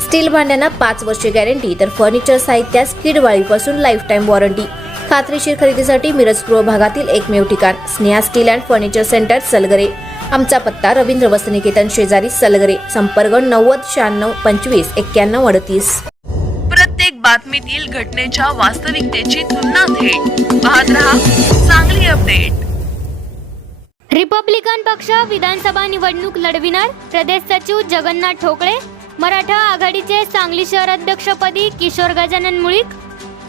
Steel भांड्यांना पाच वर्षे guarantee तर फर्निचर साहित्यास कीड वाळीपासून लाईफ टाईम वॉरंटी खात्रीशीर खरेदीसाठी मिरज पूर्व भागातील एकमेव ठिकाण Sneha steel and furniture center Salgare. आमचा पत्ता रवींद्र वसनिकेतन शेजारी सलगरे. संपर्क नव्वद शहाण्णव पंचवीस एक्क्याण्णव अडतीस. प्रत्येक बातमीतील घटनेच्या वास्तविकतेची तुलना थेट. पाहत रहा चांगली अपडेट. रिपब्लिकन पक्ष विधानसभा निवडणूक लढविणार प्रदेश सचिव जगन्नाथ ठोकळे. मराठा आघाडीचे सांगली शहर अध्यक्षपदी किशोर गजानन मुळीक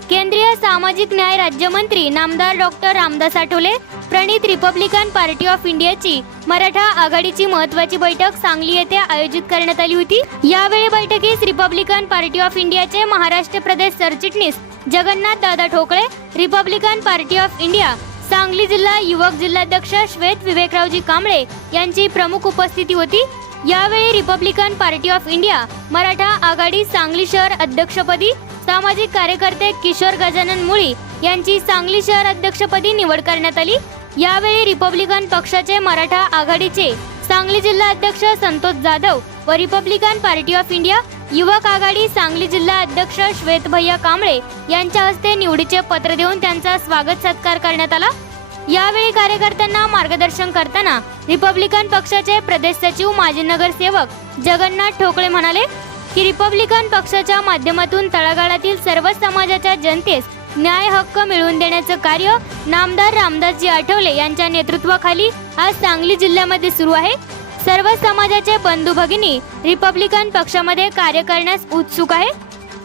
केंद्रीय सामाजिक न्याय राज्यमंत्री नामदार डॉक्टर रामदास आठवले प्रणित रिपब्लिकन पार्टी ऑफ इंडियाची मराठा आघाडीची महत्वाची बैठक सांगली येथे आयोजित करण्यात आली होती. यावेळी बैठकीस रिपब्लिकन पार्टी ऑफ इंडियाचे महाराष्ट्र प्रदेश सरचिटणीस जगन्नाथ दादा Thokale republican party of India Sangli जिल्हा युवक जिल्हाध्यक्ष श्वेत विवेकरावजी कांबळे यांची प्रमुख उपस्थिती होती. यावेळी republican party of India Maratha आघाडी सांगली शहर अध्यक्षपदी सामाजिक कार्यकर्ते किशोर गजानन मुळी यांची सांगली शहर अध्यक्षपदी निवड करण्यात आली. यावेळी रिपब्लिकन पक्षाचे मराठा आघाडीचे सांगली जिल्हा अध्यक्ष संतोष जाधव व रिपब्लिकन पार्टी ऑफ इंडिया युवक आघाडी सांगली जिल्हा अध्यक्ष श्वेत भैया कांबळे यांच्या हस्ते निवडीचे पत्र देऊन त्यांचा स्वागत सत्कार करण्यात आला. यावेळी कार्यकर्त्यांना मार्गदर्शन करताना रिपब्लिकन पक्षाचे प्रदेश सचिव माजी नगरसेवक जगन्नाथ ठोकळे म्हणाले की रिपब्लिकन पक्षाच्या माध्यमातून तळागाळातील सर्व समाजाच्या जनतेस न्याय हक्क मिळवून देण्याचं कार्य नामदार रामदासजी आठवले यांच्या नेतृत्वाखाली आज सांगली जिल्ह्यामध्ये सुरू आहे. सर्व समाजाचे बंधू भगिनी रिपब्लिकन पक्षामध्ये कार्य करण्यास उत्सुक आहे.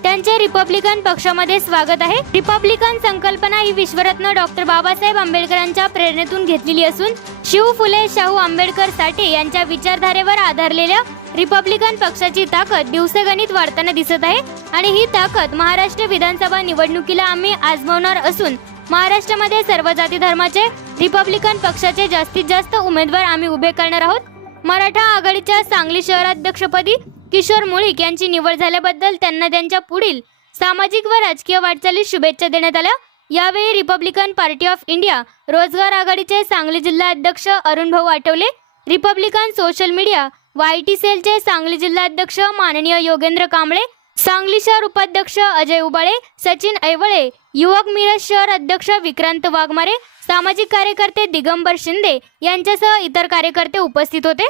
त्यांचे रिपब्लिकन पक्षामध्ये स्वागत आहे. रिपब्लिकन संकल्पना ही विश्वरत्न डॉक्टर बाबासाहेब आंबेडकरांच्या प्रेरणेतून घेतलेली असून शिव फुले शाहू आंबेडकर साठे यांच्या विचारधारेवर आधारलेल्या रिपब्लिकन पक्षाची ताकद दिवसेगणित वाढताना दिसत आहे. आणि ही ताकद महाराष्ट्र विधानसभा निवडणुकीला आम्ही आजमावणार असून महाराष्ट्रामध्ये सर्व जाती धर्माचे रिपब्लिकन पक्षाचे जास्तीत जास्त उमेदवार आम्ही उभे करणार आहोत. मराठा आघाडीच्या सांगली शहराध्यक्षपदी किशोर मुळीक यांची निवड झाल्याबद्दल त्यांना त्यांच्या पुढील सामाजिक व राजकीय वाटचालीस शुभेच्छा देण्यात आल्या. यावेळी रिपब्लिकन पार्टी ऑफ इंडिया रोजगार आघाडीचे सांगली जिल्हा अध्यक्ष अरुण भाऊ Athawale republican social media Y T सेलचे सांगली जिल्हा अध्यक्ष माननीय योगेंद्र कांबळे सांगली शहर उपाध्यक्ष अजय उबाळे सचिन ऐवळे युवक मिरज शहर अध्यक्ष विक्रांत वाघमारे सामाजिक कार्यकर्ते दिगंबर शिंदे यांच्यासह इतर कार्यकर्ते उपस्थित होते.